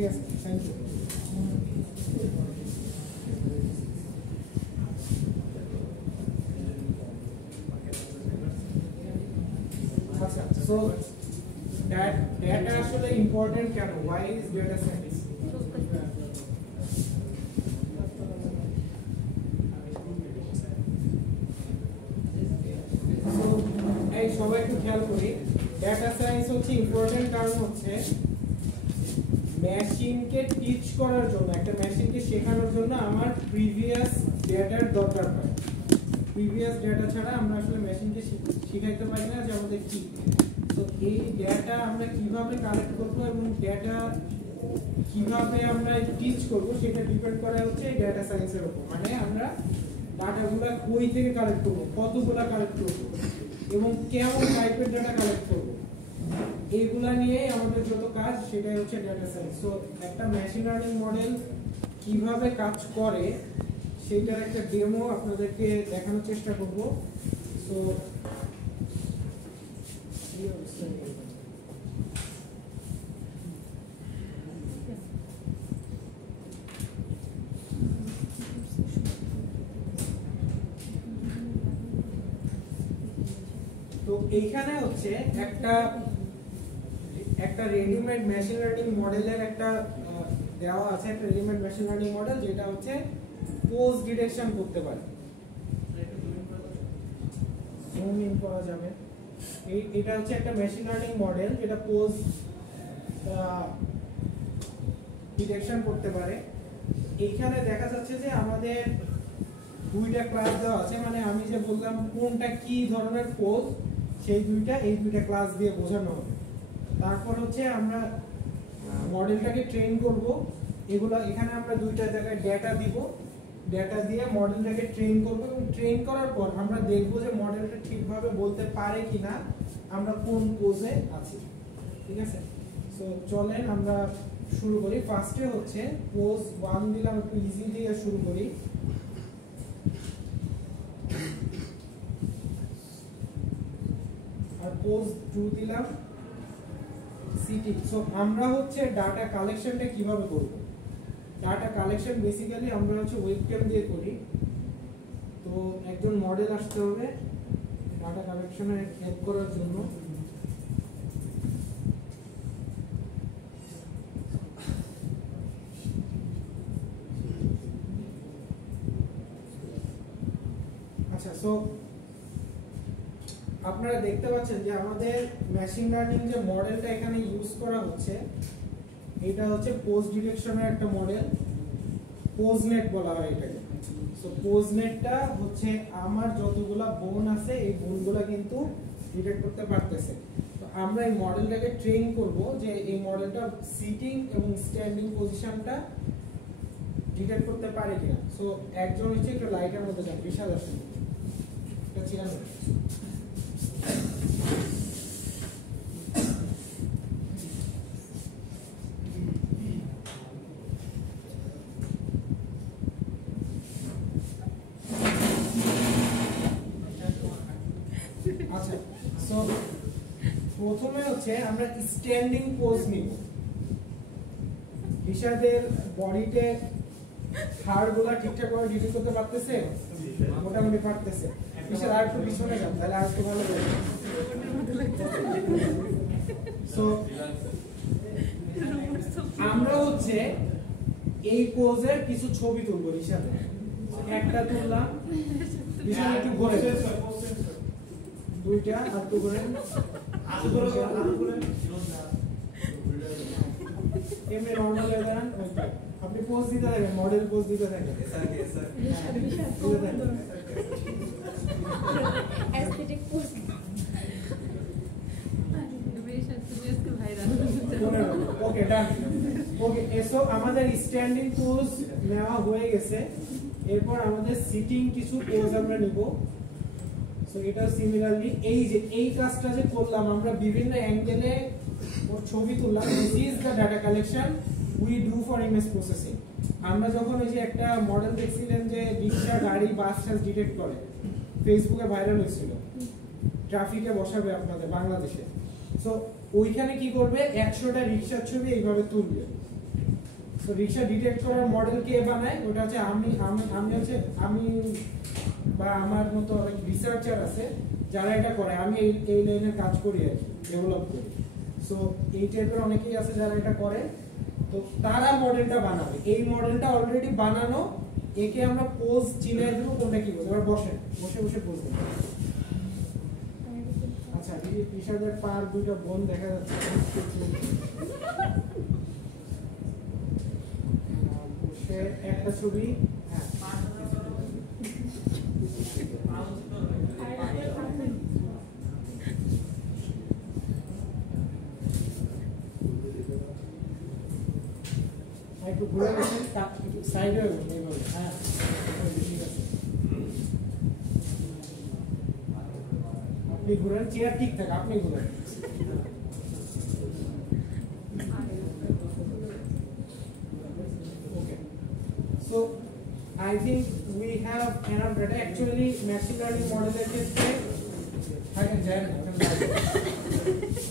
ঠিক আছে, thank you. আচ্ছা, সো ডেটা আসলে ইম্পর্টেন্ট কেন? why is data science? এই সবাই একটু খেয়াল করি, ডেটা সায়েন্স হচ্ছে ইম্পর্টেন্ট কারণ হচ্ছে মেশিনকে টিচ করার জন্য, একটা মেশিনকে শেখানোর জন্য আমার প্রিভিয়াস ডেটার দরকার হয়। প্রিভিয়াস ডেটা ছাড়া আমরা আসলে মেশিনকে শিখাইতে পারি না যে আমাদের কি। তো এই ডেটা আমরা কিভাবে কালেক্ট করব এবং ডেটা কিভাবে আমরা টিচ করব সেটা ডিপেন্ড করে হচ্ছে এই ডেটা সায়েন্সের উপর। মানে আমরা ডাটাগুলো কই থেকে কালেক্ট করব, কতগুলো কালেক্ট করব এবং কেমন টাইপের ডাটা কালেক্ট করব, এইগুলা নিয়ে আমাদের যত কাজ সেটাই হচ্ছে ডেটা সায়েন্স। সো একটা মেশিন লার্নিং মডেল কিভাবে কাজ করে সেইটার একটা ডেমো আপনাদেরকে দেখানোর চেষ্টা করব। সো তো এইখানে হচ্ছে একটা রেডিমেড মেশিন লার্নিং মডেলের একটা দেওয়া আছে, একটা রেডিমেড মেশিন লার্নিং মডেল যেটা হচ্ছে পোজ ডিটেকশন করতে পারে। জুম ইন করা যাবে। এটা হচ্ছে একটা মেশিন লার্নিং মডেল যেটা পোজ ডিটেকশন করতে পারে। এইখানে দেখা যাচ্ছে যে আমাদের দুইটা ক্লাস দেওয়া আছে, মানে আমি যে বললাম কোনটা কি ধরনের পোজ সেই এই দুইটা ক্লাস দিয়ে বোঝানো হবে। তারপর হচ্ছে আমরা মডেলটাকে ট্রেন করব। এগুলো এখানে আমরা দুইটা জায়গায় ডেটা দিব, ডেটা দিয়ে মডেলটাকে ট্রেন করব এবং ট্রেন করার পর আমরা দেখব যে মডেলটা ঠিকভাবে বলতে পারে কিনা আমরা কোন পোজে আছি। ঠিক আছে, সো চলেন আমরা শুরু করি। ফার্স্টে হচ্ছে পোজ 1 দিলাম, একটু ইজি দিয়ে শুরু করি। আর পোজ 2 দিলাম সিটিং। সো আমরা হচ্ছে ডাটা কালেকশনটা কিভাবে করব? ডাটা কালেকশন বেসিক্যালি আমরা হচ্ছে ওয়েবক্যাম দিয়ে করি। তো একজন মডেল আসতে হবে ডাটা কালেকশনে হেল্প করার জন্য। আচ্ছা, সো আপনারা দেখতে পাচ্ছেন যে আমাদের মেশিন লার্নিং যে মডেলটা এখানে ইউজ করা হচ্ছে এটা হচ্ছে পোজ ডিটেকশনের একটা মডেল, পোজনেট বলা হয় এটাকে। সো পোজনেটটা হচ্ছে আমার যতগুলা বোন আছে এই বোনগুলা কিন্তু ডিটেক্ট করতে পারতেছে। তো আমরা এই মডেলটাকে ট্রেন করব যে এই মডেলটা সিটিং এবং স্ট্যান্ডিং পজিশনটা ডিটেক্ট করতে পারে কিনা। সো একজন হচ্ছে একটু লাইটের মধ্যে যান, বিশাল আসে এটা চিরানো। আচ্ছা, সো প্রথমে হচ্ছে আমরা স্ট্যান্ডিং পোজ নিব। হিসাবের বডিতে হাড়গুলা ঠিকঠাক ভাবে ডিটেক্ট করতে পারতেছে, মোটামুটি পারতেছে। হিসাব আর একটু পিছনে যান, তাহলে আর একটু ভালো হবে। সো আমরা হচ্ছে এই পোজের কিছু ছবি তুলবো। হিসাবে একটা তুললাম, হিসাবে একটু ঘুরে দুইটা আর টু করে এমনি নরমাল দেন। আপনি পোজ দিতে থাকেন, মডেল পোজ দিতে থাকেন। এস্থেটিক পোজ ওকে ডান। ওকে, এসো আমাদের স্ট্যান্ডিং পোজ নেওয়া হয়ে গেছে। এরপর আমাদের সিটিং কিছু পোজ আমরা নিব। সো এটা সিমিলারলি এই যে এই কাজটা যে করলাম আমরা বিভিন্ন অ্যাঙ্গেলে ওর ছবি তুললাম। This is the data collection we do for image processing. আমরা যখন এই যে একটা মডেল দেখছিলেন যে রিক্সা, গাড়ি, বাস ডিটেক্ট করে, ফেসবুকে ভাইরাল হয়েছিল, ট্রাফিকে বসাবে আপনাদের বাংলাদেশে। সো ওইখানে কি করবে, 100টা রিক্সার ছবি এইভাবে তুলবে। সো রিকশা ডিটেক্ট করার মডেল কে বানায়? ওটা হচ্ছে আমি বা আমার মতো অনেক রিসার্চার আছে যারা এটা করে। আমি এই লাইনের কাজ করি আর কি, ডেভেলপ করি। সো এই টাইপের অনেকেই আছে যারা এটা করে, তো তারা মডেলটা বানাবে। এই মডেলটা অলরেডি বানানো, একে আমরা পোজ চিনাই দেবো কোনটা কি বলবো। এবার বসে বসে পোজ দেবো। আচ্ছা, এই যে পিসাদের পার দুইটা বোন দেখা যাচ্ছে, বসে একটা ছবি। হ্যাঁ, একটু ঘুরে গেছেন, সাইডে এইভাবে। হ্যাঁ, ঠিক আছে। আপনি ঘুরেন, চেয়ার ঠিক থাকে, আপনি ঘুরেন। Okay. So I think we have enough data. Actually, machine learning model এর ক্ষেত্রে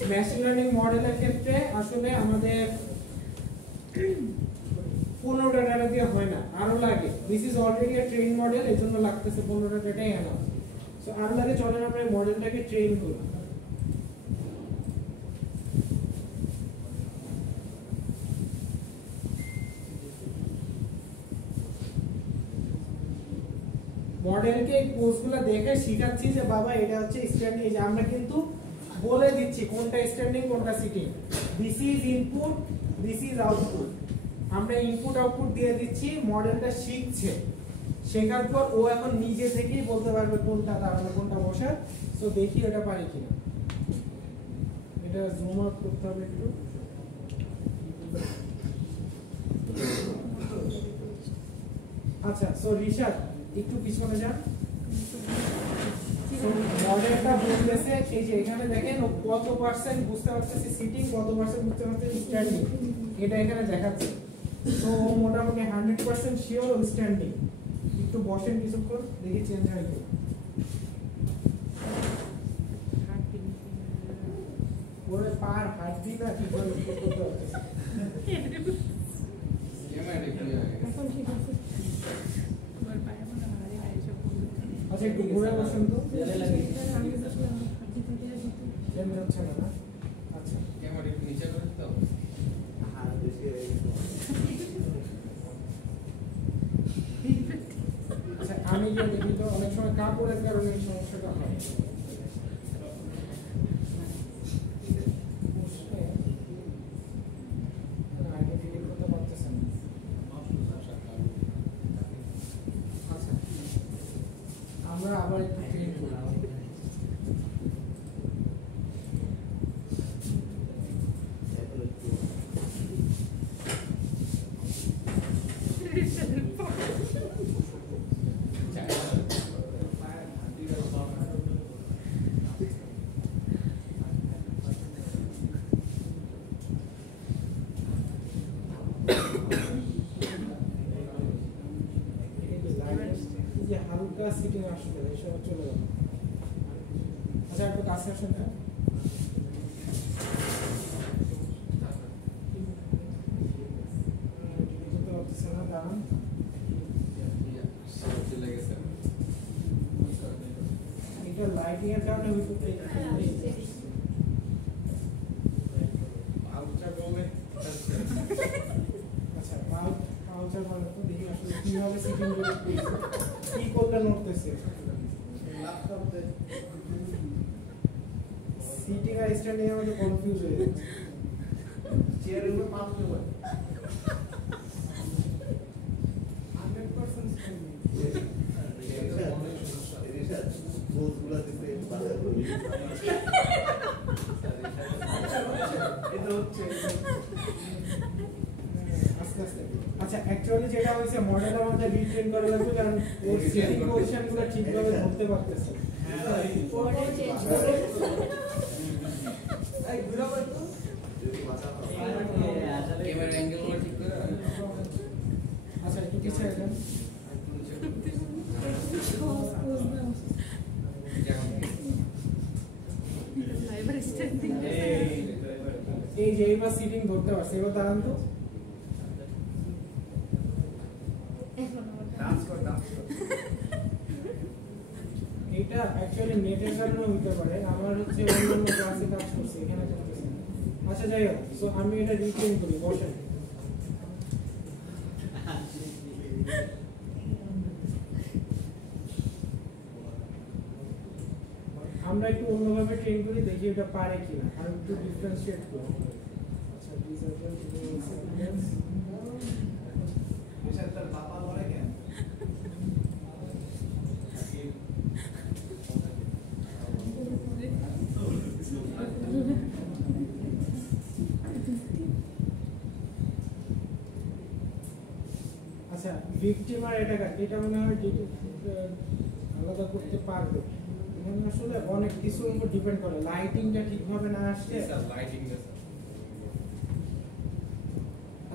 machine learning model এর ক্ষেত্রে আসলে আমাদের 15টা ডাটা দিয়ে হয় না, আরো লাগে। This is already a trained model, এজন্য লাগতেছে 15টা ডাটাই এনাফ। সো আরো লাগে, চলেন আমরা এই মডেলটাকে ট্রেন করি। মডেলকে এই পোজগুলো দেখে শিখাচ্ছি যে বাবা এটা হচ্ছে স্ট্যান্ডিং। এই যে আমরা কিন্তু বলে দিচ্ছি কোনটা স্ট্যান্ডিং কোনটা sitting. This is input, this is output. আমরা ইনপুট আউটপুট দিয়ে দিচ্ছি, মডেলটা শিখছে। শেখার পর ও এখন নিজে থেকেই বলতে পারবে কোনটা দাঁড়ানো কোনটা বসার। সো দেখি এটা পারি কিনা। এটা জুম আউট করতে হবে একটু। আচ্ছা, সো রিশাদ একটু পিছনে যান। মডেলটা বলতেছে এই যে এখানে দেখেন ও কত পার্সেন্ট বুঝতে পারতেছে সিটিং, কত পার্সেন্ট বুঝতে পারতেছে স্ট্যান্ডিং, এটা এখানে দেখাচ্ছে। তো মোটামুটি 100% শিওর ও স্ট্যান্ডিং। একটু বসেন কিছুক্ষণ, দেখি চেঞ্জ হয় কি। ওরে পার হাঁটবি না কি করে করতে হবে। আচ্ছা, একটু ঘুরে বসেন তো। চেঞ্জ হচ্ছে না? আচ্ছা, ক্যামেরা একটু নিচে করে দিতে হবে। আচ্ছা, আমি যে দেখি তো অনেক সময় কাপড়ের কারণে এই সমস্যাটা হয়। আমরা আবার একটু ক্লিন করি। হালকা সিটিং আসলে এসব চলে যাবে। আচ্ছা, একটু কাছে আসেন। এটা লাইটিং এর কারণে হইতে আচ্ছা, পাউচার মানে তো দেখি আসলে কিভাবে সিটিং করে কি করলে নড়তেছে। সিটিং আর স্ট্যান্ডিং এর মধ্যে কনফিউজ হয়ে যাচ্ছে। চেয়ারের উপর পা তুলে বল 100% স্ট্যান্ডিং। রিসার্চ বোঝগুলা দিতে বাধা করি। এটা হচ্ছে আস্তে আস্তে। আচ্ছা, অ্যাকচুয়ালি যেটা হইছে মডেল আমাদের রিট্রেন করা লাগবে, কারণ ওর সিটিং পজিশনগুলো ঠিকভাবে ধরতে পারতেছে। এই ঘুরে বল তো যদি মাথা ক্যামেরা অ্যাঙ্গেলগুলো ঠিক করে। আচ্ছা, একটু পিছে আসেন। এই যে এইবার সিটিং ধরতে পারছে, এবার দাঁড়ান তো। নেটের কারণে হতে পারে, আমার হচ্ছে অন্যান্য ক্লাসে কাজ করছে এখানে করতেছে না। আচ্ছা যাই হোক, সো আমি এটা রিক্লেম করি, বসেন। আমরা একটু অন্যভাবে ট্রেন করি, দেখি এটা পারে কিনা, আর একটু ডিফারেন্সিয়েট করি। আচ্ছা তার বাবা বলে কেন? আচ্ছা ভিকটিম আর অ্যাটাকার এটা মনে হয় আলাদা করতে পারবে। এখানে আসলে অনেক কিছুর উপর ডিপেন্ড করে, লাইটিংটা ঠিকভাবে না আসলে। লাইটিং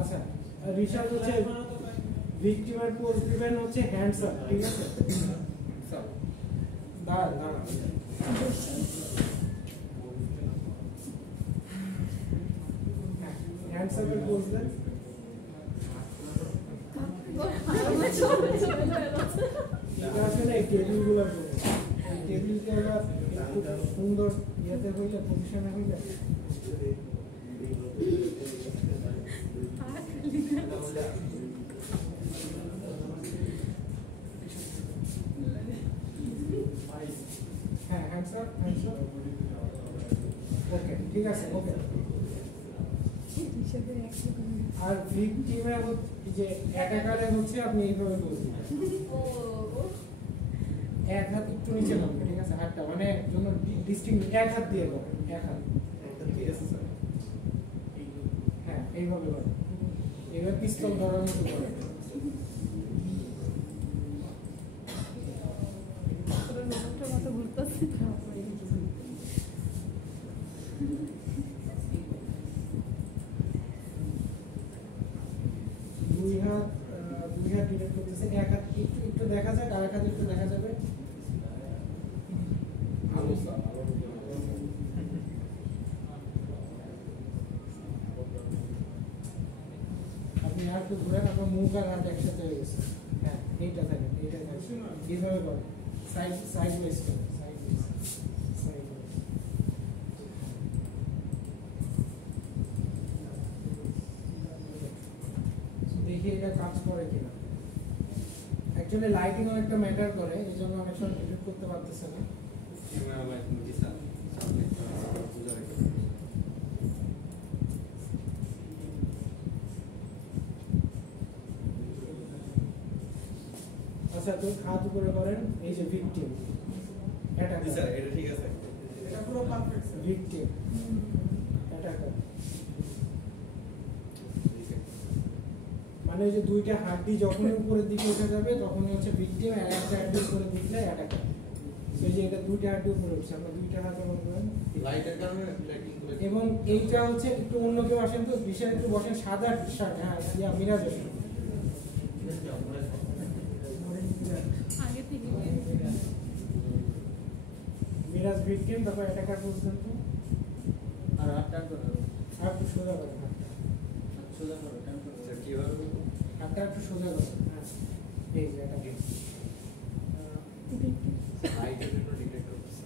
আচ্ছা রিসার্চ হচ্ছে ভিকটিমের পোজ দিবেন হচ্ছে হ্যান্ডস আপ, ঠিক আছে? দাঁড়ান হ্যান্ডস আপের পোজ দেন। এটা আসলে এই টেবিলগুলোর জন্য, এই টেবিলগুলো একটু সুন্দর ইয়েতে হইলে, পজিশনে হইলে হ্যাঁ হ্যান্ডস আপ। ওকে ঠিক আছে, ওকে। আর ভিকটিমে যে অ্যাটাকারে হচ্ছে আপনি এইভাবে বলছেন, এক হাত একটু নিচে নামবে, ঠিক আছে? হাতটা মানে জন্য ডিস্টিংক্ট এক হাত দিয়ে করবেন, এক হাত। হ্যাঁ এইভাবে করবেন, এইভাবে পিস্তল ধরার মতো করবেন। দুই হাত ডিরেক্ট করতেছে, এক হাত একটু দেখা যাক, আর এক হাত একটু দেখা যাবে। আপনি আর একটু ঘুরেন, আপনার মুখ আর হাত একসাথে হয়ে গেছে। হ্যাঁ এইটা থাকেন, এইভাবে করেন, সাইড ওয়েজ করেন, সাইড ওয়েজ। দেখি এটা কাজ করে কিনা। অ্যাকচুয়ালি লাইটিং অনেকটা ম্যাটার করে, এই জন্য অনেক সময় ডিটেক্ট করতে পারতেছে না। আচ্ছা তো হাত উপরে করেন, এই যে ভিকটিম অ্যাটাকার, স্যার এটা ঠিক আছে, এটা পুরো পারফেক্ট স্যার। ভিকটিম অ্যাটাকার মানে যে দুইটা হাড্ডি যখনই উপরের দিকে উঠে যাবে তখনই হচ্ছে ভিকটিম, আর একটা হাড্ডি উপরে দিলে অ্যাটাকার। সেই যে এটা দুইটা হাড্ডি উপরে উঠছে, আমরা দুইটা হাতে বলবেন লাইটের কারণে লাইটিং করে। এবং এইটা হচ্ছে একটু অন্য কেউ আসেন তো, বিশাল একটু বসেন, সাদা শার্ট। হ্যাঁ ইয়া মিরাজ আসেন। মিরাজ ভিকটিম, তারপর অ্যাটাকার বুঝলেন তো। আর হাতটা করো, আর একটু সোজা করেন হাতটা, সোজা করো, টান করো। স্যার কিভাবে করব? হাতটা একটু সোজা করেন। হ্যাঁ এই যে এটা লাইটের জন্য ডিটেক্ট করতেছে।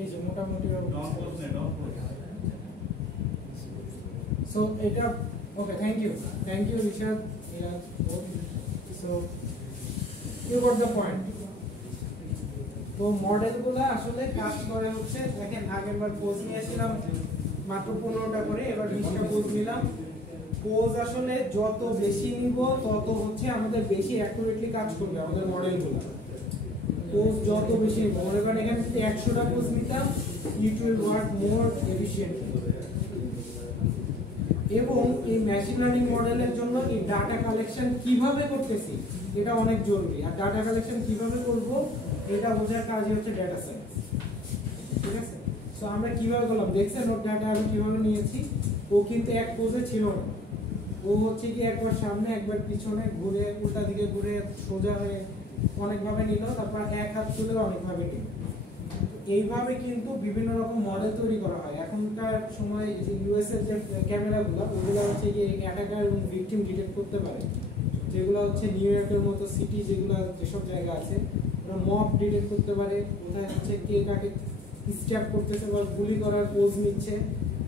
এই যে মোটামুটি ডাউন করছ না, ডাউন করছ। সো এটা okay, thank you Rishad, Miraz. So you got the point. তো মডেলগুলো আসলে কাজ করে হচ্ছে, দেখেন আগেরবার পোজ নিয়েছিলাম মাত্র 15টা করে, এবার 20টা পোজ নিলাম। পোজ আসলে যত বেশি নিব তত হচ্ছে আমাদের বেশি অ্যাকুরেটলি কাজ করবে আমাদের মডেলগুলো। পোজ যত বেশি নিব, মনে করেন এখানে যদি 100টা পোজ নিতাম, it will work more efficiently. এবং এই মেশিন লার্নিং মডেলের জন্য এই ডাটা কালেকশন কিভাবে করতেছি এটা অনেক জরুরি। আর ডাটা কালেকশন কিভাবে করব এটা বোঝার কাজই হচ্ছে ডেটা সায়েন্স, ঠিক আছে? সো আমরা কিভাবে করলাম দেখছেন, ওর ডাটা আমি কিভাবে নিয়েছি। ও কিন্তু এক পোজে ছিল না, ও হচ্ছে কি একবার সামনে একবার পিছনে ঘুরে, উল্টা দিকে ঘুরে, সোজা হয়ে অনেকভাবে নিল, তারপর এক হাত তুলে অনেকভাবে নিল। এইভাবে কিন্তু বিভিন্ন রকম মডেল তৈরি করা হয়। এখনকার সময় যে ইউএস এর যে ক্যামেরাগুলো, ওগুলো হচ্ছে কি অ্যাটাকার এবং ভিকটিম ডিটেক্ট করতে পারে, যেগুলো হচ্ছে নিউ ইয়র্কের মতো সিটি, যেগুলো যেসব জায়গা আছে মব ডিটেক্ট করতে পারে, কোথায় হচ্ছে কে কাকে স্ট্যাপ করতেছে বা গুলি করার পোজ নিচ্ছে,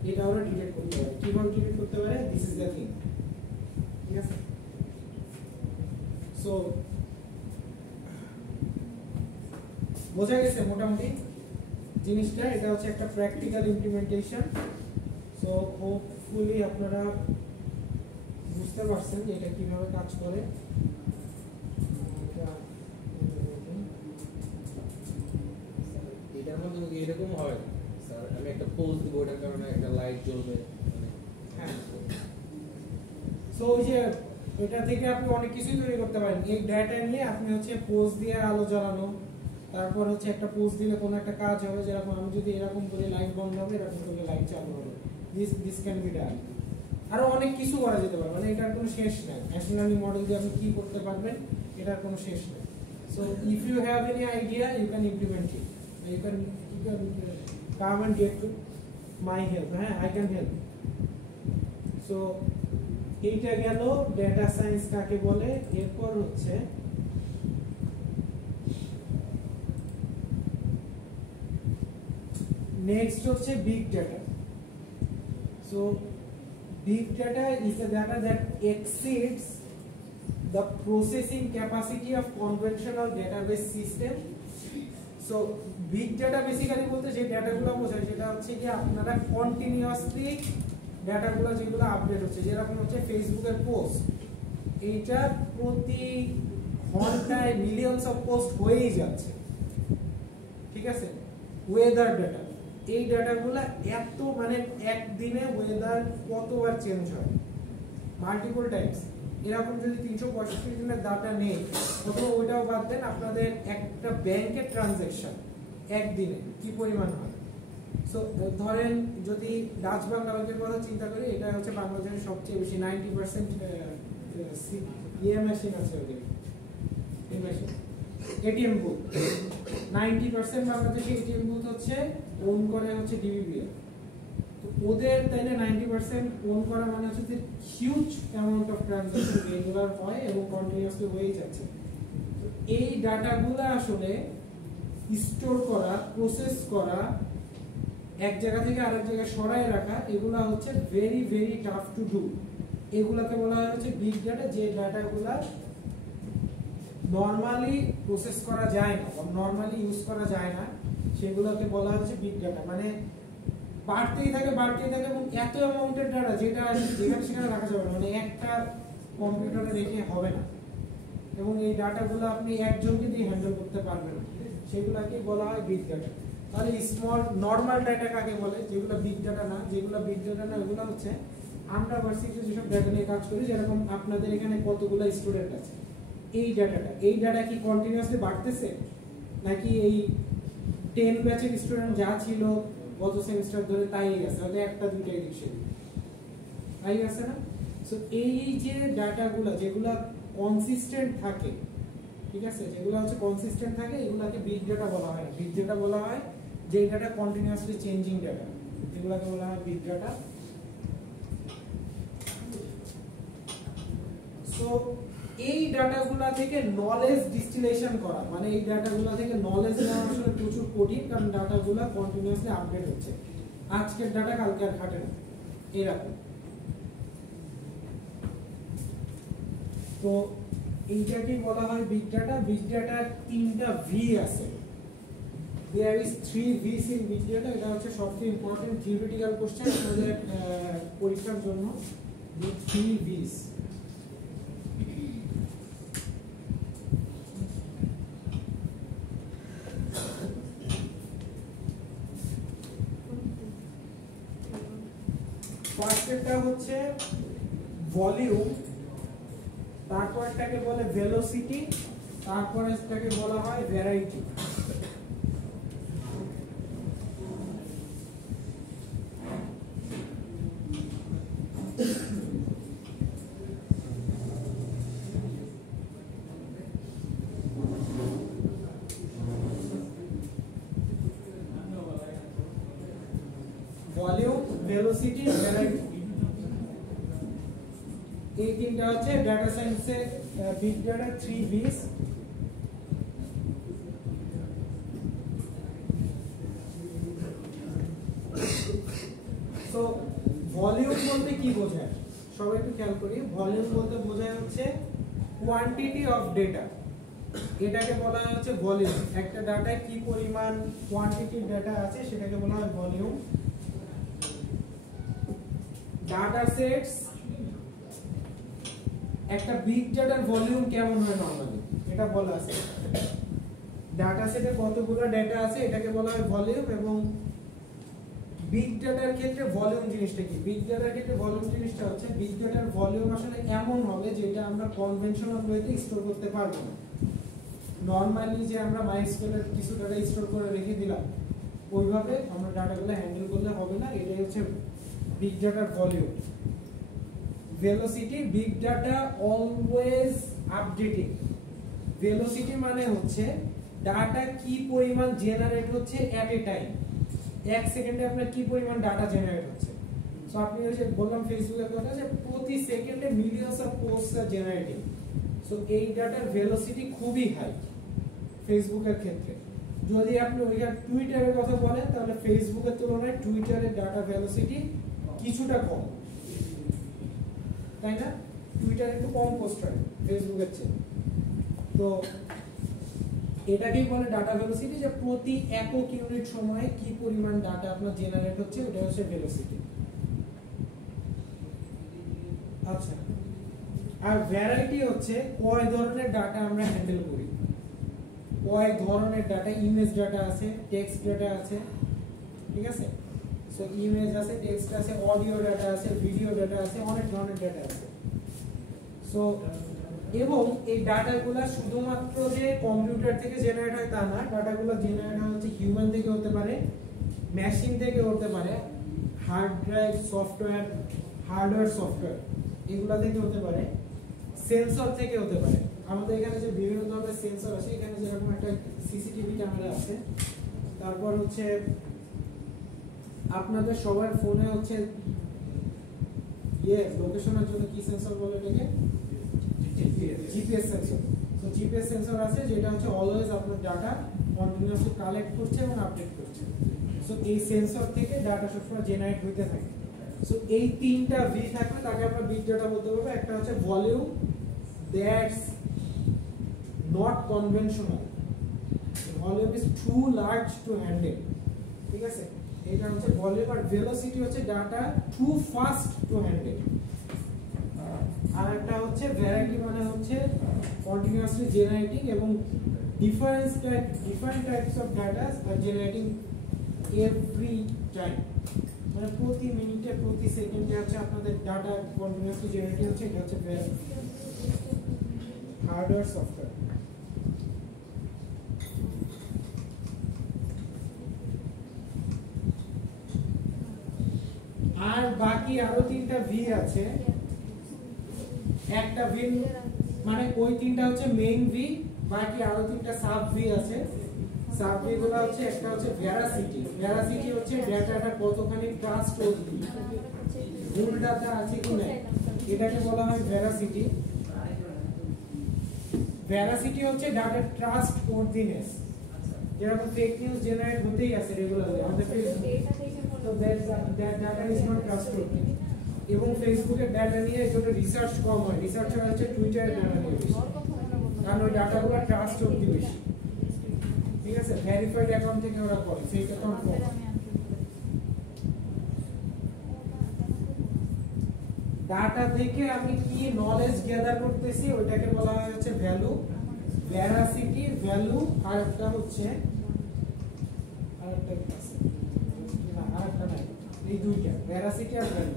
এটা ওরা ডিটেক্ট করতে পারে। কিভাবে ডিটেক্ট করতে পারে? This is the thing. ঠিক আছে, সো বোঝা গেছে মোটামুটি জিনিসটা। এটা হচ্ছে একটা প্র্যাকটিক্যাল ইমপ্লিমেন্টেশন। সো হোপফুলি আপনারা বুঝতে পারছেন যে এটা কিভাবে কাজ করে। এটার মধ্যে কি এরকম হয় স্যার? আমি একটা পোজ দিব, ওটার কারণে একটা লাইট জ্বলবে। হ্যাঁ, সো ওই যে এটা থেকে আপনি অনেক কিছুই তৈরি করতে পারেন। এই ডেটা নিয়ে আপনি হচ্ছে পোজ দিয়ে আলো জ্বালানো, তারপর হচ্ছে একটা পোজ দিলে কোনো একটা কাজ হবে, যেরকম আমি যদি এরকম করে লাইট বন্ধ হবে, এরকম করে লাইট চালু হবে। This can be done. আরো অনেক কিছু করা যেতে পারে, মানে এটার কোনো শেষ নাই। মেশিন লার্নিং মডেল দিয়ে আপনি কি করতে পারবেন এটার কোনো শেষ নেই। So if you have any idea you can implement it, you can come and get to my help. হ্যাঁ, আই ক্যান হেল্প। সো এইটা গেল ডেটা সায়েন্স কাকে বলে। এরপর হচ্ছে নেক্সট হচ্ছে big data. So big data is a data that exceeds the processing capacity of conventional database system. So big data basically বলতে যে ডেটাগুলো বোঝায় সেটা হচ্ছে কি আপনারা কন্টিনিউয়াসলি ডেটাগুলো যেগুলো আপডেট হচ্ছে, যেরকম হচ্ছে ফেসবুকের পোস্ট, এইটা প্রতি ঘন্টায় মিলিয়নস অফ পোস্ট হয়েই যাচ্ছে। ঠিক আছে, ওয়েদার ডেটা, এই ডেটাগুলো এত মানে একদিনে ওয়েদার কতবার চেঞ্জ হয়, মাল্টিপল টাইমস। এরকম যদি 365 দিনের ডাটা নেই, অথবা ওইটাও বাদ দেন, আপনাদের একটা ব্যাংকের ট্রানজ্যাকশন একদিনে কি পরিমাণ হয়। সো ধরেন যদি ডাচ বাংলা ব্যাংকের কথা চিন্তা করি, এটা হচ্ছে বাংলাদেশের সবচেয়ে বেশি 90% ইয়ে মেশিন আছে ওদের, এই মেশিন এটিএম বুথ 90% বাংলাদেশে এটিএম বুথ হচ্ছে ওন করে হচ্ছে ডিবিবিএল। তো ওদের তাইলে 90% ওন করা মানে হচ্ছে যে huge amount of transaction regular হয় এবং কন্টিনিউয়াসলি হয়েই যাচ্ছে। তো এই ডাটাগুলো আসলে স্টোর করা, প্রসেস করা, এক জায়গা থেকে আরেক জায়গায় সরায় রাখা, এগুলা হচ্ছে very very tough to do. এগুলাকে বলা হয় হচ্ছে বিগ ডাটা। যে ডাটাগুলা নরমালি প্রসেস করা যায় না বা নরমালি ইউজ করা যায় না, সেগুলোকে বলা হচ্ছে বিগ ডাটা। মানে বাড়তেই থাকে এবং এত অ্যামাউন্টের ডাটা যেটা যেখানে সেখানে রাখা যাবে না, মানে একটা কম্পিউটারে রেখে হবে না, এবং এই ডাটাগুলো আপনি একজনকে দিয়ে হ্যান্ডেল করতে পারবেন না, সেগুলোকে বলা হয় বিগ ডাটা। তাহলে স্মল নরমাল ডাটা কাকে বলে? যেগুলো বিগ ডাটা না, যেগুলো বিগ ডাটা না ওগুলো হচ্ছে আমরা ভার্সিটিতে যেসব ডাটা নিয়ে কাজ করি, যেরকম আপনাদের এখানে কতগুলো স্টুডেন্ট আছে, এই ডাটাটা, এই ডাটা কি কন্টিনিউয়াসলি বাড়তেছে, নাকি এই 10 ব্যাচের স্টুডেন্ট যা ছিল গত সেমিস্টার ধরে তাই আছে, হয়তো একটা দুইটা এদিক সেদিক তাই আছে না? সো এই যে ডাটাগুলো যেগুলা কনসিস্টেন্ট থাকে, ঠিক আছে, যেগুলো হচ্ছে কনসিস্টেন্ট থাকে, এগুলাকে বিগ ডাটা বলা হয় না। বিগ ডাটা বলা হয় যে ডাটা কন্টিনিউয়াসলি চেঞ্জিং ডাটা, এগুলাকে বলা হয় বিগ ডাটা। সো এই ডাটাগুলা থেকে নলেজ ডিস্টিলেশন করা, মানে এই ডাটাগুলা থেকে নলেজ নেওয়া আসলে প্রচুর কঠিন, কারণ ডাটাগুলা কন্টিনিউয়াসলি আপডেট হচ্ছে। আজকের ডাটা কালকে আর খাটে না, এরকম। তো এইটাকে বলা হয় বিগ ডাটা। বিগ ডাটার 3টা ভি আছে। There is 3 V's in big data. এটা হচ্ছে সবচেয়ে ইম্পর্টেন্ট থিওরিটিক্যাল কোশ্চেন আমাদের পরীক্ষার জন্য। 3 V's। ফার্স্টটা হচ্ছে ভলিউম, তারপরটাকে বলে ভেলোসিটি, তারপরটাকে বলা হয় ভ্যারাইটি। ভলিউম, ভেলোসিটি, ভ্যারাইটি, এই তিনটা হচ্ছে ডাটা সায়েন্সে বিগ ডাটা 3 V's। ভলিউম বলতে কি বোঝায় সবাই একটু খেয়াল করি। ভলিউম বলতে বোঝায় হচ্ছে কোয়ান্টিটি অফ ডেটা, এটাকে বলা হয় হচ্ছে ভলিউম। একটা ডাটায় কি পরিমাণ কোয়ান্টিটি ডেটা আছে সেটাকে বলা হয় ভলিউম। ডাটা সেটস, একটা বিগ ডাটার ভলিউম কেমন হয় নরমালি এটা বলা আছে। ডাটা সেটে কতগুলো ডেটা আছে এটাকে বলা হয় ভলিউম। এবং বিগ ডাটার ক্ষেত্রে ভলিউম জিনিসটা কি? বিগ ডাটার ক্ষেত্রে ভলিউম জিনিসটা হচ্ছে বিগ ডাটার ভলিউম আসলে এমন হবে যেটা আমরা কনভেনশনাল ওয়েতে স্টোর করতে পারবো না। নরমালি যে আমরা মাইস্কেলের কিছু ডাটা স্টোর করে রেখে দিলাম ওইভাবে আমরা ডাটাগুলো হ্যান্ডেল করলে হবে না। এটাই হচ্ছে বিগ ডাটার volume. Velocity, big data always updating. Velocity মানে হচ্ছে ডাটা কি পরিমাণ জেনারেট হচ্ছে এট এ টাইম, এক সেকেন্ডে আপনার কি পরিমাণ ডাটা জেনারেট হচ্ছে। সো আপনি যে বললাম ফেসবুকের কথা যে প্রতি সেকেন্ডে millions of posts R generating. So এই ডাটার ভেলোসিটি খুবই হাই ফেসবুকের ক্ষেত্রে। যদি আপনি ওইখানে টুইটারের কথা বলেন তাহলে ফেসবুকের তুলনায় টুইটারের ডাটা ভেলোসিটি কিছুটা কম, তাই না? টুইটার একটু কম পোস্ট হয় ফেসবুকের চেয়ে। তো এটাকেই বলে ডাটা ভেলোসিটি, যে প্রতি একক ইউনিট সময়ে কি পরিমাণ ডাটা আপনার জেনারেট হচ্ছে ওটা হচ্ছে ভেলোসিটি। আচ্ছা, আর ভ্যারাইটি হচ্ছে কয় ধরনের ডাটা আমরা হ্যান্ডেল করি। কয় ধরনের ডাটা, ইমেজ ডাটা আছে, টেক্সট ডাটা আছে, ঠিক আছে? সো ইমেজ আছে, টেক্সট আছে, অডিও ডাটা আছে, ভিডিও ডাটা আছে, অনেক ধরনের ডাটা আছে। সো এবং এই ডাটাগুলো শুধুমাত্র যে কম্পিউটার থেকে জেনারেট হয় তা না, ডাটাগুলো জেনারেট হয় হচ্ছে হিউম্যান থেকে হতে পারে, মেশিন থেকে হতে পারে, hard drive, software, hardware software এগুলা থেকে হতে পারে, সেন্সর থেকে হতে পারে। আমাদের এখানে যে বিভিন্ন ধরনের সেন্সর আছে, এখানে যেরকম একটা সিসিটিভি ক্যামেরা আছে, তারপর হচ্ছে আপনাদের সবার ফোনে হচ্ছে লোকেশনের জন্য কি সেন্সর বলে এটাকে? GPS sensor. তো জিপিএস সেন্সর আছে যেটা হচ্ছে অলওয়েজ আপনার ডাটা কন্টিনিউয়াসলি কালেক্ট করছে এবং আপডেট করছে। সো এই সেন্সর থেকে ডাটা সবসময় জেনারেট হতে থাকে। সো এই তিনটা ভি থাকলে তাকে আমরা বিগ ডাটা বলতে পারবো। একটা হচ্ছে volume, that's not conventional, volume is too large to handle, ঠিক আছে? এটা হচ্ছে ভলিউম। আর ভেলোসিটি হচ্ছে data too fast to handle. আর একটা হচ্ছে ভ্যারাইটি, মানে হচ্ছে কন্টিনিউয়াসলি জেনারেটিং এবং ডিফারেন্ট টাইপস অফ ডাটা আর জেনারেটিং এভরি টাইম, মানে প্রতি মিনিটে প্রতি সেকেন্ডে হচ্ছে আপনাদের ডাটা কন্টিনিউয়াসলি জেনারেটিং হচ্ছে। এটা হচ্ছে হার্ডওয়্যার সফটওয়্যার। আর বাকি আরো তিনটা ভি আছে। একটা ভি মানে ওই তিনটা হচ্ছে মেইন ভি, বাকি আরো তিনটা সাব ভি আছে। সাব ভি গুলো হচ্ছে, একটা হচ্ছে ভেরাসিটি। ভেরাসিটি হচ্ছে ডাটাটা কতখানি ট্রাস্টওয়ার্দি, ভুল ডাটা আছে কি না, এটাকে বলা হয় ভেরাসিটি। ভেরাসিটি হচ্ছে ডাটার ট্রাস্টওয়ার্দিনেস। যেরকম ফেক নিউজ জেনারেট হতেই আছে রেগুলারলি আমাদের ফেসবুকে, তো that data is not trustworthy. এবং ফেসবুকের ডাটা নিয়ে একটু রিসার্চ কম হয়, রিসার্চ হয় হচ্ছে টুইটারের ডাটা নিয়ে বেশি, কারণ ওই ডাটাগুলো ট্রাস্টওয়ার্দি বেশি, ঠিক আছে? ভেরিফাইড অ্যাকাউন্ট থেকে ওরা করে, ফেক অ্যাকাউন্ট কম। ডাটা থেকে আমি কি নলেজ গ্যাদার করতেছি ওইটাকে বলা হয় হচ্ছে ভ্যালু। ভেরাসিটি, ভ্যালু, আর একটা হচ্ছে আরেকটা আছে না, আরেকটা নাই, এই দুইটা ভেরাসিটি আর ভ্যালু।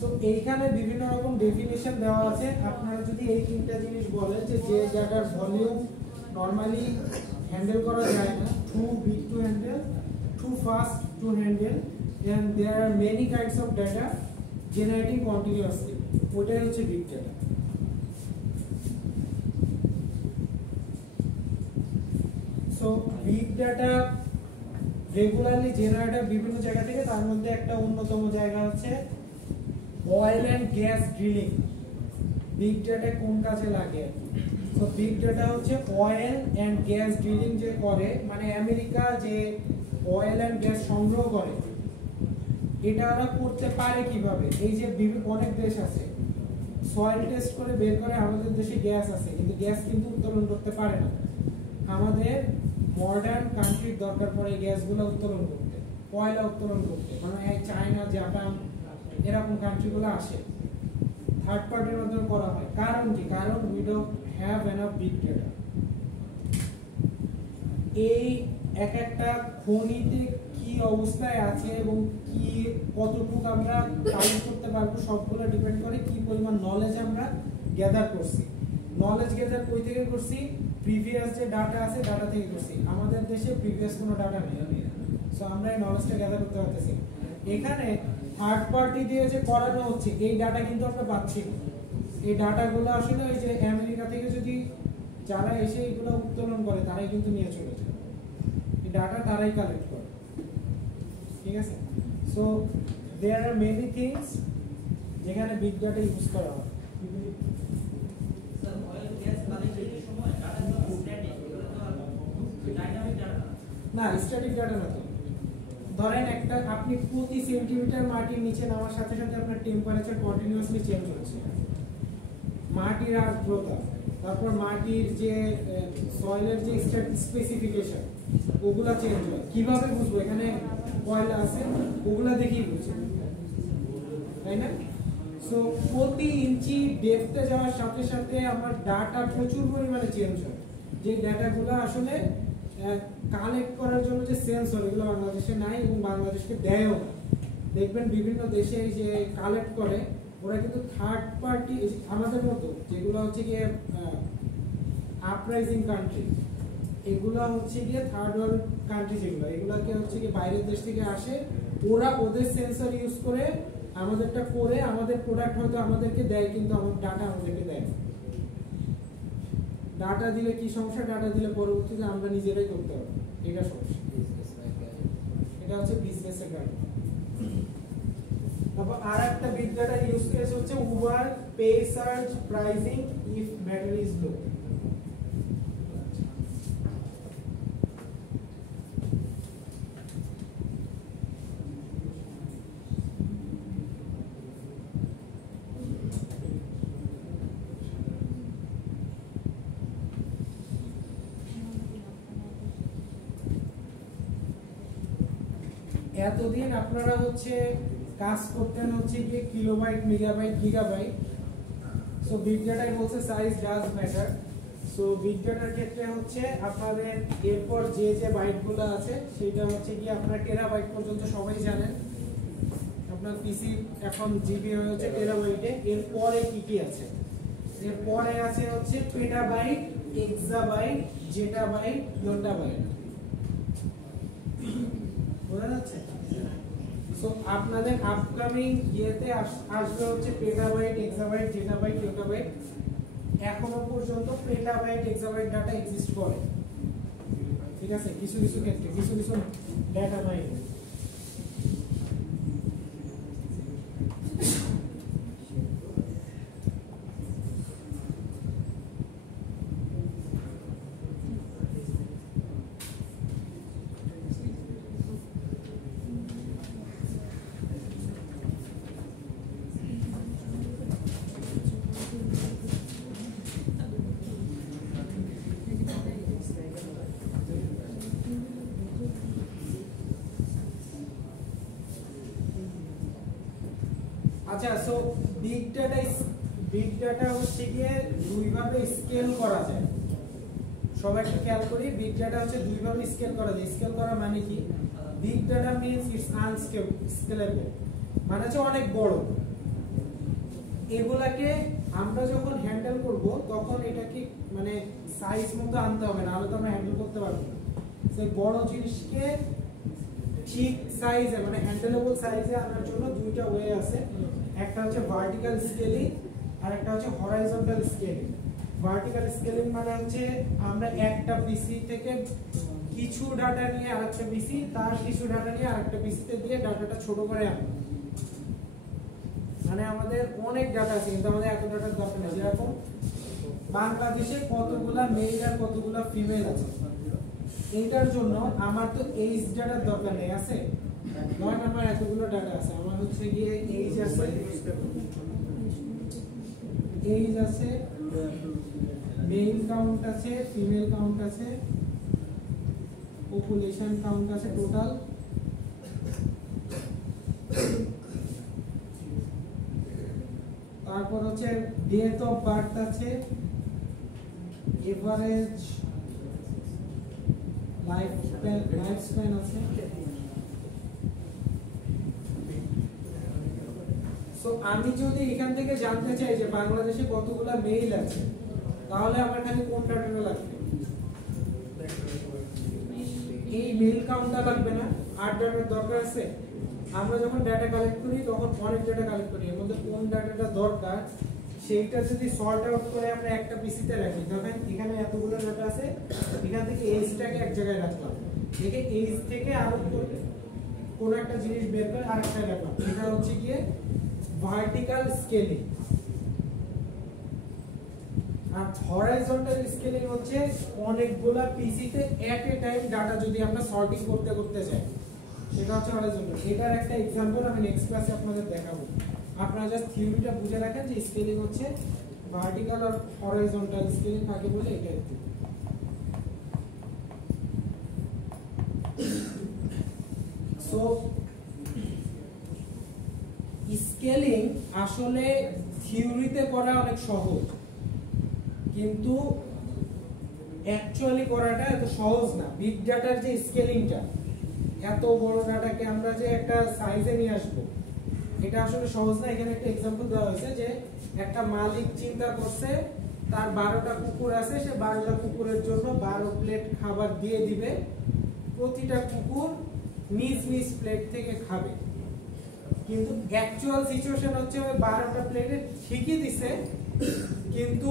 তো এইখানে বিভিন্ন রকম ডেফিনিশন দেওয়া আছে। আপনারা যদি এই তিনটা জিনিস বলেন যে ডাটার ভলিউম নরমালি হ্যান্ডেল করা যায় না, too big to handle, too fast to handle, and there are many kinds of data generating continuously, ওটাই হচ্ছে big data. So big data regularly generate হয় বিভিন্ন জায়গা থেকে, তার মধ্যে একটা অন্যতম জায়গা হচ্ছে oil and gas drilling. Big data কোন কাজে লাগে? সো বিগ ডাটা হচ্ছে অয়েল এন্ড গ্যাস ড্রিলিং যে করে, মানে আমেরিকা যে অয়েল এন্ড গ্যাস সংগ্রহ করে, এটা ওরা করতে পারে কিভাবে? এই যে অনেক দেশ আছে সয়েল টেস্ট করে বের করে আমাদের দেশে গ্যাস আছে, কিন্তু গ্যাস কিন্তু উত্তোলন করতে পারে না। আমাদের মডার্ন কান্ট্রির দরকার পড়ে গ্যাসগুলো উত্তোলন করতে, কয়লা উত্তোলন করতে, মানে চায়না, জাপান এরকম কান্ট্রিগুলো আসে, থার্ড পার্টির মাধ্যমে করা হয়। কারণ কি? কারণ we don't have enough big data. এই এক একটা খনিতে কি অবস্থায় আছে এবং কি কতটুকু আমরা কালেক্ট করতে পারবো সবগুলো ডিপেন্ড করে কি পরিমাণ নলেজ আমরা গ্যাদার করছি। নলেজ গ্যাদার কই থেকে করছি? প্রিভিয়াস যে ডাটা আছে ডাটা থেকে করছি। আমাদের দেশে প্রিভিয়াস কোনো ডাটা নেই, সো আমরা এই নলেজটা গ্যাদার করতে পারতেছি। এখানে থার্ড পার্টি দিয়ে যে করানো হচ্ছে এই ডাটা কিন্তু আমরা পাচ্ছি না। এই ডাটাগুলো আসলে ওই যে আমেরিকা থেকে যদি যারা এসে এগুলো উত্তোলন করে তারাই কিন্তু নিয়ে চলে যায়, এই ডাটা তারাই কালেক্ট করে। ঠিক আছে? So there are many things যেখানে বিগ ডাটা ইউজ করা হয়। স্যার অয়েল গ্যাস কালেক্টের সময় ডাটা তো স্ট্যাটিক, এগুলো তো ডাইনামিক ডাটা না, স্ট্যাটিক ডাটা না। তো ধরেন একটা আপনি প্রতি সেন্টিমিটার মাটির নিচে নামার সাথে সাথে আপনার টেম্পারেচার কন্টিনিউয়াসলি চেঞ্জ হচ্ছে, মাটির আর্দ্রতা, তারপর মাটির যে সয়েলের যে স্পেসিফিকেশন ওগুলা চেঞ্জ হয়। কিভাবে বুঝবো এখানে কয়লা আছে? ওগুলা দেখেই বুঝবো, তাই না? সো প্রতি ইঞ্চি ডেপথে যাওয়ার সাথে সাথে আমার ডাটা প্রচুর পরিমাণে চেঞ্জ হয়। যে ডাটাগুলো আসলে কালেক্ট করার জন্য যে সেন্সর, এগুলো বাংলাদেশে নাই এবং বাংলাদেশকে দেয়ও না। দেখবেন বিভিন্ন দেশে যে কালেক্ট করে ওরা কিন্তু থার্ড পার্টি, আমাদের মতো যেগুলো হচ্ছে গিয়ে আপরাইজিং কান্ট্রি, এগুলো হচ্ছে গিয়ে থার্ড ওয়ার্ল্ড কান্ট্রি, যেগুলো এগুলোকে হচ্ছে গিয়ে বাইরের দেশ থেকে আসে, ওরা ওদের সেন্সর ইউজ করে আমাদেরটা করে আমাদের প্রোডাক্ট হয়তো আমাদেরকে দেয়, কিন্তু আমার ডাটা আমাদেরকে দেয়। ডাটা দিলে কি সমস্যা? ডাটা দিলে পরবর্তীতে আমরা নিজেরাই করতে পারবো, এটা সমস্যা। এটা হচ্ছে বিজনেসের কারণে। তারপর আর একটা বিগ ডাটা ইউজ কেস হচ্ছে উবার পে surge pricing if matter is low. এতদিন আপনারা হচ্ছে কাজ করতেন হচ্ছে গিয়ে kilobyte, megabyte, gigabyte. So big ডাটায় বলছে size does matter. So big ডাটার ক্ষেত্রে হচ্ছে আপনাদের এরপর যে যে বাইটগুলো আছে সেটা হচ্ছে গিয়ে আপনার টেরাবাইট পর্যন্ত সবাই জানেন। আপনার পিসি এখন জিবি হচ্ছে টেরাবাইটে। এরপরে কি কি আছে? এরপরে আছে হচ্ছে পেটাবাইট, এক্সাবাইট, জেটাবাইট, ইয়োটাবাইট। বোঝা যাচ্ছে? সো আপনাদের আপকামিং ইয়েতে আসবে হচ্ছে পেটাবাইট, এক্সাবাইট, জেটাবাইট, ইয়োটাবাইট। এখনো পর্যন্ত পেটাবাইট, এক্সাবাইট ডাটা এক্সিস্ট করে, ঠিক আছে? কিছু কিছু ক্ষেত্রে কিছু কিছু ডাটা নাই। আচ্ছা, সো বিগ ডাটা হচ্ছে গিয়ে দুইভাবে স্কেল করা যায়। সবাই একটু খেয়াল করি, বিগ ডাটা হচ্ছে দুইভাবে স্কেল করা যায়। স্কেল করা মানে কি? বিগ ডাটা মিন্স ইটস আনস্কেলেবল, মানে হচ্ছে অনেক বড়। এগুলাকে আমরা যখন হ্যান্ডেল করব তখন এটাকে মানে সাইজ মতো আনতে হবে, নাহলে তো আমরা হ্যান্ডেল করতে পারবো না। সেই বড় জিনিসকে ঠিক সাইজে মানে হ্যান্ডেলেবল সাইজে আনার জন্য দুইটা ওয়ে আছে। একটা হচ্ছে ভার্টিক্যাল স্কেলিং আর একটা হচ্ছে হরাইজন্টাল স্কেলিং। ভার্টিক্যাল স্কেলিং মানে হচ্ছে আমরা একটা পিসি থেকে কিছু ডাটা নিয়ে আরেকটা পিসি, তার কিছু ডাটা নিয়ে আরেকটা পিসিতে দিয়ে ডাটাটা ছোট করে আনবো। মানে আমাদের অনেক ডাটা আছে কিন্তু আমাদের এত ডাটার দরকার নেই। যেরকম বাংলাদেশে কতগুলা মেল আর কতগুলা ফিমেল আছে। এইটার জন্য আমার তো এইজ ডাটার দরকার নেই, আছে ধরেন আমার এতগুলো ডাটা আছে, আমার হচ্ছে গিয়ে এইজ আছে, এইজ আছে, মেল কাউন্ট আছে, ফিমেল কাউন্ট আছে, পপুলেশন কাউন্ট আছে টোটাল, তারপর হচ্ছে ডেট অফ বার্থ আছে, এভারেজ লাইফ স্প্যান আছে। সো আমি যদি এখান থেকে জানতে চাই যে বাংলাদেশে কতগুলা মেইল আছে, তাহলে আমার খালি কোন ডাটাটা লাগবে? এই মেইল কাউন্টটা লাগবে না, আর ডাটার দরকার আছে। আমরা যখন ডাটা কালেক্ট করি তখন অনেক ডাটা কালেক্ট করি, এর মধ্যে কোন ডাটাটা দরকার সেইটা যদি সর্ট আউট করে আমরা একটা পিসিতে রাখি, ধরেন এখানে এতগুলো ডাটা আছে, এখান থেকে এইজটাকে এক জায়গায় রাখলাম, দেখে এইজ থেকে আরো কোন একটা জিনিস বের করে আরেকটা রাখলাম, এটা হচ্ছে গিয়ে ভার্টিক্যাল স্কেলিং। আর হরাইজন্টাল স্কেলিং হচ্ছে অনেকগুলা পিসিতে এট এ টাইম ডাটা যদি আমরা সর্টিং করতে করতে যাই, সেটা হচ্ছে হরাইজন্টাল। এটার একটা एग्जांपल আমি নেক্সট ক্লাসে আপনাদের দেখাবো। আপনারা জাস্ট থিওরিটা বুঝে রাখেন যে স্কেলিং হচ্ছে ভার্টিক্যাল আর হরাইজন্টাল স্কেলিং কাকে বলে, এটা একটু। সো স্কেলিং আসলে থিওরিতে করা অনেক সহজ, কিন্তু অ্যাকচুয়ালি করাটা এত সহজ না। বিগ ডাটার যে স্কেলিংটা, এত বড় ডাটাকে আমরা যে একটা সাইজে নিয়ে আসবো, এটা আসলে সহজ না। এখানে একটা एग्जांपल দেওয়া হয়েছে যে একটা মালিক চিন্তা করছে তার 12টা কুকুর আছে, সে 12টা কুকুরের জন্য 12 প্লেট খাবার দিয়ে দিবে, প্রতিটা কুকুর নিজ নিজ প্লেট থেকে খাবে। কিন্তু অ্যাকচুয়াল সিচুয়েশন হচ্ছে ওই 12টা প্লেটে ঠিকই দিছে, কিন্তু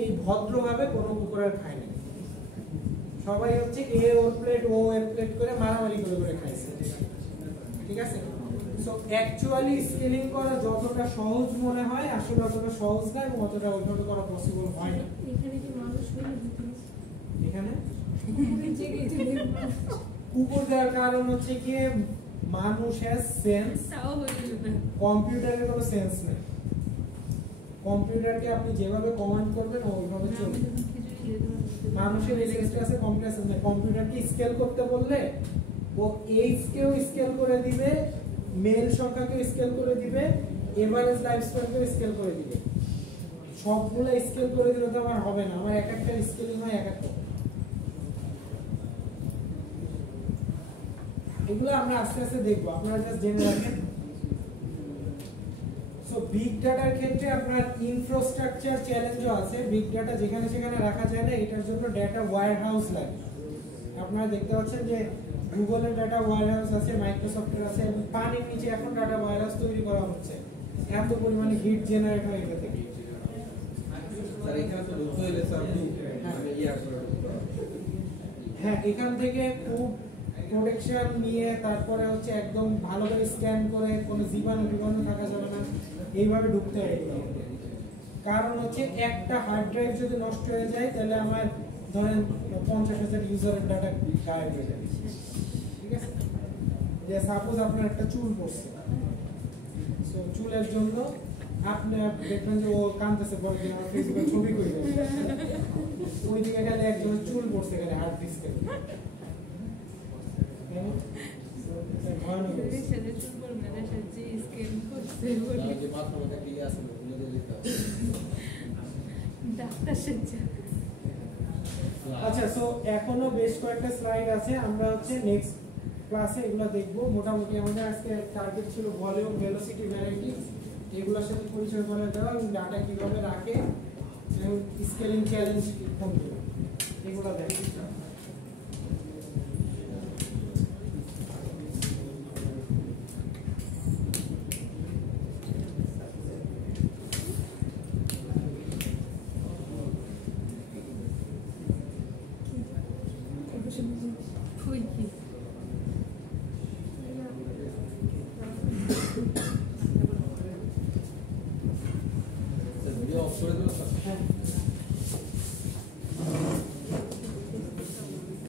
এই ভদ্রভাবে কোনো কুকুরের খায় না, সবাই হচ্ছে এ ওর প্লেট ও এর প্লেট করে মারামারি করে করে খাইছে, ঠিক আছে। সো অ্যাকচুয়ালি স্কেলিং করা যতটা সহজ মনে হয় আসলে অতটা সহজ না, এবং অতটা ওইভাবে করা পসিবল হয় না। এখানে কি মানুষ হলো এখানে এখানে কুকুর দেওয়ার কারণ হচ্ছে কি মানুষ হ্যাজ সেন্স, তাও হইল না। কম্পিউটারের কোনো সেন্স নেই। কম্পিউটারকে আপনি যেভাবে কমান্ড করবেন ওইভাবে চলবে। মানুষের এই সেন্সটা আছে, কম্পিউটার নেই। কম্পিউটারকে স্কেল করতে বললে ও এইজ কেও স্কেল করে দিবে, মেল সংখ্যাকে স্কেল করে দিবে, এভারেজ লাইফ স্প্যানকে স্কেল করে দিবে। সবগুলো স্কেল করে দিলে তো আমার হবে না, আমার এক একটা স্কেলিং হয় এক একটা। এগুলো আমরা আস্তে আস্তে দেখবো, আপনারা জাস্ট জেনে রাখেন। সো বিগ ডাটার ক্ষেত্রে আপনার ইনফ্রাস্ট্রাকচার চ্যালেঞ্জও আছে। বিগ ডাটা যেখানে সেখানে রাখা যায় না, এটার জন্য ডাটা ওয়্যারহাউস লাগে। আপনারা দেখতে পাচ্ছেন যে গুগলের ডাটা ওয়্যারহাউস আছে, মাইক্রোসফটের আছে, এবং পানির নিচে এখন ডাটা ওয়্যারহাউস তৈরি করা হচ্ছে, এত পরিমাণে হিট জেনারেট হয় এটা থেকে। স্যার এখানে তো ঢুকতে হলে স্যার আমি ইয়া করে হ্যাঁ, এখান থেকে খুব প্রোটেকশন নিয়ে তারপরে হচ্ছে একদম ভালো করে স্ক্যান করে কোনো জীবাণু থাকা যাবে না, এইভাবে ঢুকতে হয়। কারণ হচ্ছে একটা হার্ড ড্রাইভ যদি নষ্ট হয়ে যায় তাহলে আমার ধরেন 50,000 ইউজারের ডাটা গায়েব হয়ে যাবে, ঠিক আছে। যে সাপোজ আপনার একটা চুল পড়ছে, সো চুলের জন্য আপনি দেখবেন যে ও কাঁদতেছে, পরে দিন আমার ফেসবুকে ছবি করে দেবে, ওই দিকে গেলে একজনের চুল পড়ছে গেলে হার্ড ডিস্কে, ভয়ানক অবস্থা। যে মাত্র একটা ইয়ে আছে বলে দিতে হবে। আচ্ছা, সো এখনো বেশ কয়েকটা স্লাইড আছে, আমরা হচ্ছে নেক্সট ক্লাসে এগুলো দেখবো। মোটামুটি আমাদের আজকে টার্গেট ছিল ভলিউম, ভেলোসিটি, ভ্যারাইটি, এগুলোর সাথে পরিচয় করে দেওয়া, এবং ডাটা কিভাবে রাখে, এবং স্কেলিং চ্যালেঞ্জ কোনগুলো, এগুলো দেখি। ভিডিও অফ করে দিল স্যার হ্যাঁ